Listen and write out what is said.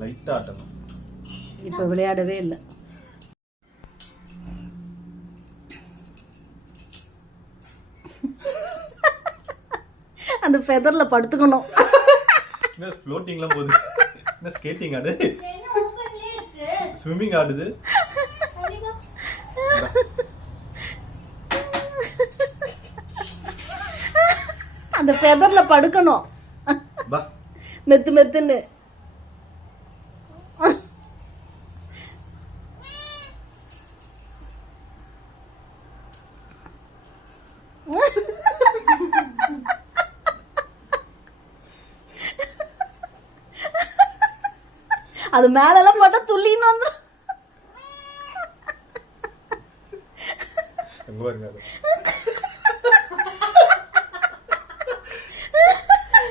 லைட்டா ஆட்டணும். இப்போ விளையாடவே இல்லை. அந்த ஃபெதர்ல படுத்துக்கணும். என்ன ஃப்ளோட்டிங்லாம் போகுது? என்ன ஸ்கேட்டிங் ஆடு? ஸ்விம்மிங் ஆடுது. அந்த ஃபெதர்ல படுக்கணும். பா மெத்து மெத்துன்னு. அது மேலெல்லாம் போட்டா துள்ளின்னு வந்துடும். எங்க பாருங்க.